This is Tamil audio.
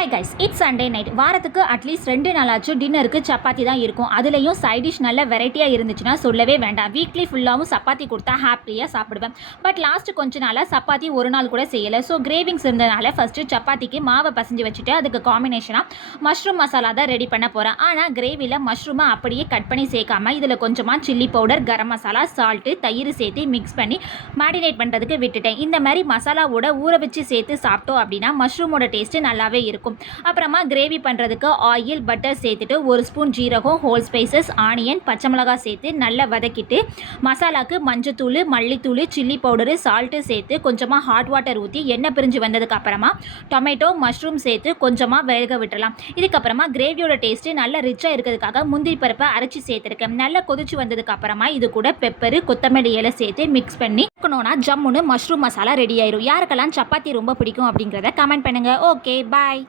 Hi guys, it's Sunday night. வாரத்துக்கு அட்லீஸ்ட் 2 நாளாச்சும் டின்னருக்கு சப்பாத்தி தான் இருக்கும். அதுலேயும் சைட் டிஷ் நல்ல வெரைட்டியாக இருந்துச்சுன்னா சொல்லவே வேண்டாம். வீக்லி ஃபுல்லாகவும் சப்பாத்தி கொடுத்தா ஹாப்பியாக சாப்பிடுவேன். பட் லாஸ்ட் கொஞ்ச நாளாக சப்பாத்தி ஒரு நாள் கூட செய்யலை. ஸோ கிரேவிங்ஸ் இருந்ததுனால ஃபஸ்ட்டு சப்பாத்திக்கு மாவை பசஞ்சு வச்சுட்டு அதுக்கு காம்பினேஷனாக மஷ்ரூம் மசாலா தான் ரெடி பண்ண போகிறேன். ஆனால் கிரேவியில் மஷ்ரூமை அப்படியே கட் பண்ணி சேர்க்காம இதில் கொஞ்சமாக chilli powder, garam masala, salt, தயிர் சேர்த்து மிக்ஸ் பண்ணி மேரினேட் பண்ணுறதுக்கு விட்டுட்டேன். இந்த மாதிரி மசாலாவோட ஊற வச்சு சேர்த்து சாப்பிட்டோம் அப்படின்னா மஷ்ரூமோட டேஸ்ட்டு நல்லாவே இருக்கும். அப்புறமா கிரேவி பண்ணுறதுக்கு ஆயில், பட்டர் சேர்த்துட்டு 1 ஸ்பூன் ஜீரகம், ஹோல் ஸ்பைசஸ், ஆனியன், பச்சை மிளகாய் சேர்த்து நல்லா வதக்கிட்டு மசாலாக்கு மஞ்சத்தூள், மல்லித்தூள், சில்லி பவுடரு, சால்ட்டு சேர்த்து கொஞ்சமாக ஹாட் வாட்டர் ஊற்றி எண்ணெய் பிரிஞ்சு வந்ததுக்கு அப்புறமா டொமேட்டோ, மஷ்ரூம் சேர்த்து கொஞ்சமாக வேக விட்டுறலாம். இதுக்கப்புறமா கிரேவியோட டேஸ்ட்டு நல்லா ரிச்சாக இருக்கிறதுக்காக முந்திரி பருப்பை அரைச்சி சேர்த்துருக்கேன். நல்லா கொதிச்சு வந்ததுக்கு அப்புறமா இது கூட பெப்பரு, கொத்தமல்லி இலை சேர்த்து மிக்ஸ் பண்ணி ஜம்முன்னு மஷ்ரூம் மசாலா ரெடி ஆயிரும். யாருக்கெல்லாம் சப்பாத்தி ரொம்ப பிடிக்கும் அப்படிங்கிறத கமெண்ட் பண்ணுங்க. ஓகே, பாய்.